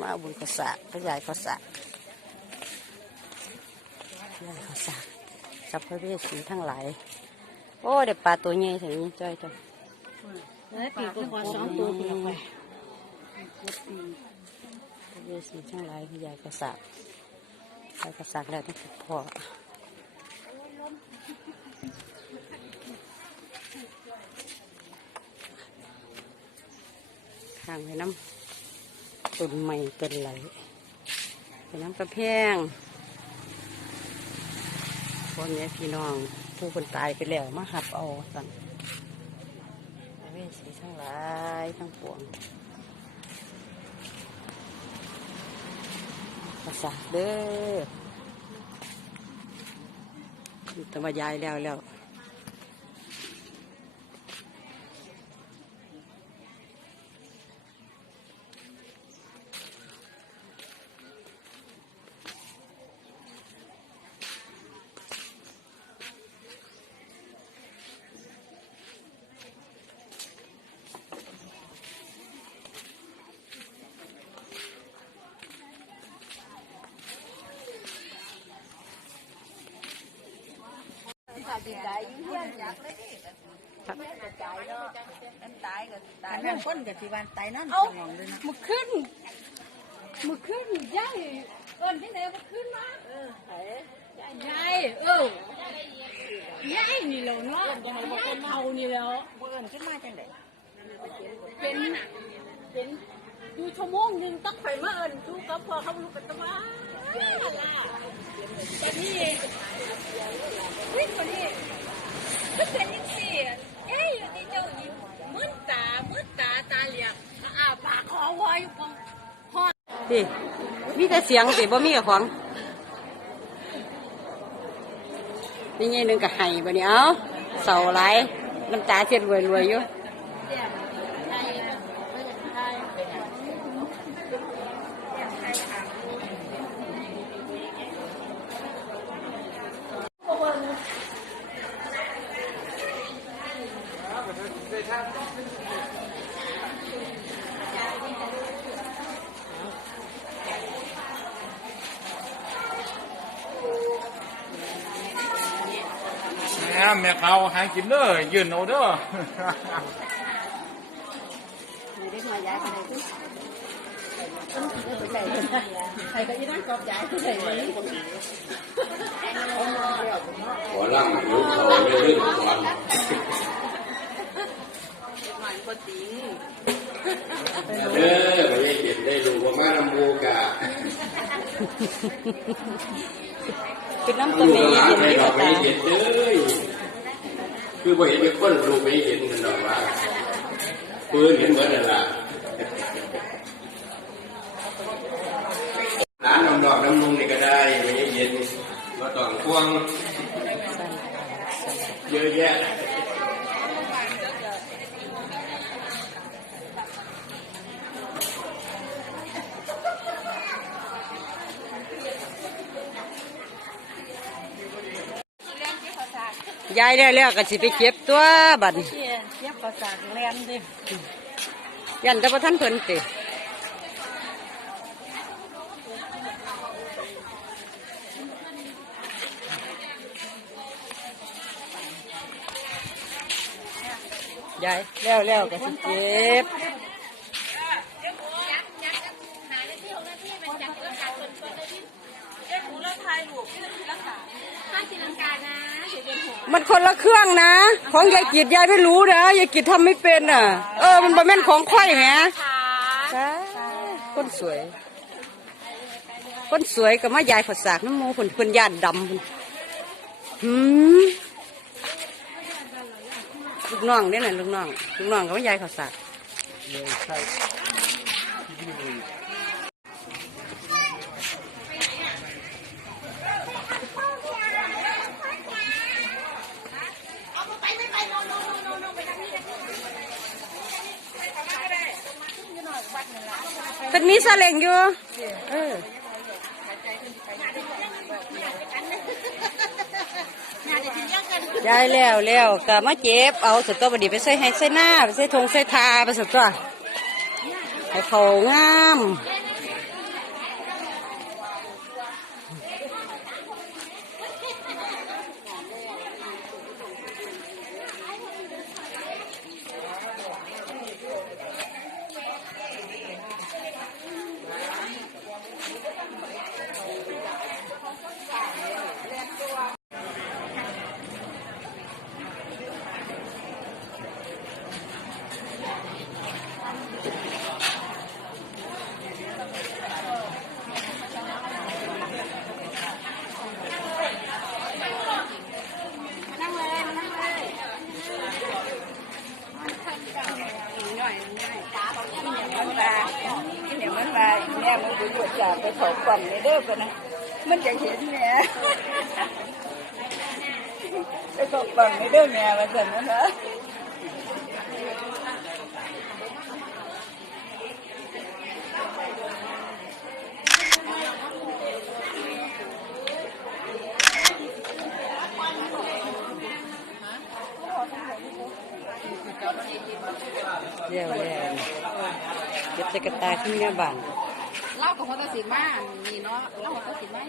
มาเอาบุญกษะพระยายกษะพระยายกษะสัพพะเวสีทั้งหลายโอ้เด็กปลาตัวใหญ่ถึงนี้จ้อยจ้อยแล้วปีกก็ขอสองตัวปีละไปพระเวสีทั้งหลายพระยายกษะพระยายกษะแล้วต้องฝึกพ่อทางไปน้ำ ตุนใหม่ตุนไหลไปน้ำกระแพงพ่อแม่พี่น้องผู้คนตายไปแล้วมาหับเอาสั่นเวสีทั้งหลายทั้งปวงภาษาเด้อแตมายายแล้วแล้ว ครับอันนั้นคนกับที่บ้านตายนั่นเอาจะมองด้วยนะมึกขึ้นมึกขึ้นยายเอิญที่ไหนมึกขึ้นมาเออยายเออยายนี่แล้วเนาะยายเท่านี่แล้วเบื่อนขึ้นมาจังไดเป็นเป็นอยู่ชั่วโมงหนึงต้องไปมาเอิญทุกกับพอเขาลูกกันตะวันตอนนี้วิ่ง คนนี้มันเป็นยังสิเอ้ยอยู่ที่เจ้าหญิงมึนตามึนตาตาเหลียกอ่าปากคอวอยอยู่ปองดิมีแต่เสียงสิบ่มีกับของนี่ไงหนึ่งกับไห้บ่เนี่ยเอาเสาไหลายน้ำตาเช็ดรวยรวยๆอยู่ แม่เขาหากินเด้อยืนเอาเด้อใครก็อีนั่นกอ เด้อร่ำรู้เขาในเรื่องเออไม่ได้เห็นได้รู้ว่ามาลำบูกะคือน้ำตัวลูกนี้หลานเห็นไม่ไม่เห็นเลยคือบ่เห็นเป็นคนลูกไม่เห็นกันดอกว่าปืนเห็นเหมือนนั่นล่ะร้านน้ำดอกน้ำนุ่งนี่ก็ได้ไม่เห็นมาต้องควงเยอะแยะ ยายแล้วแล้วก็สิไปเก็บตัวบัดนี้เชี่ยเทียบกับจากแลนดิยันแต่ว่าท่านเพิ่นติยายแล้วแล้วก็สิเก็บถ้าจิลังกานะ มันคนละเครื่องนะ ของยายกิดยายไม่รู้นะยายกิดทำไม่เป็นอะ เออมันบ่แม่นของค่อยแหมขาจ้าคนสวย คนสวยก็มายายขอสากน้ำมูคนคนย่านดำหืมลูกน้องเนี่ยนะลูกน้องลูกน้องก็มายายขอสาก เป็นมีสเล้งอยู่เออยายแล้วแล้วก็มาเจ็บเอาสุดตัวบดีไปใส่ให้ใส่หน้าไปใส่ทงใส่ทาไปสุดตัวให้เขางาม แม่มันดูดจากไปถอดกล่องในเด้อกันนะมันจะเห็นแม่ไปถอดกล่องในเด้อแม่มาสั่นนะ เดี๋ยวเดี๋ยวเก็บใส่กตาขึ้นเนื้อบ้านเล่ากับพอตสิมานี่เนาะเล่ากับพอตสิมา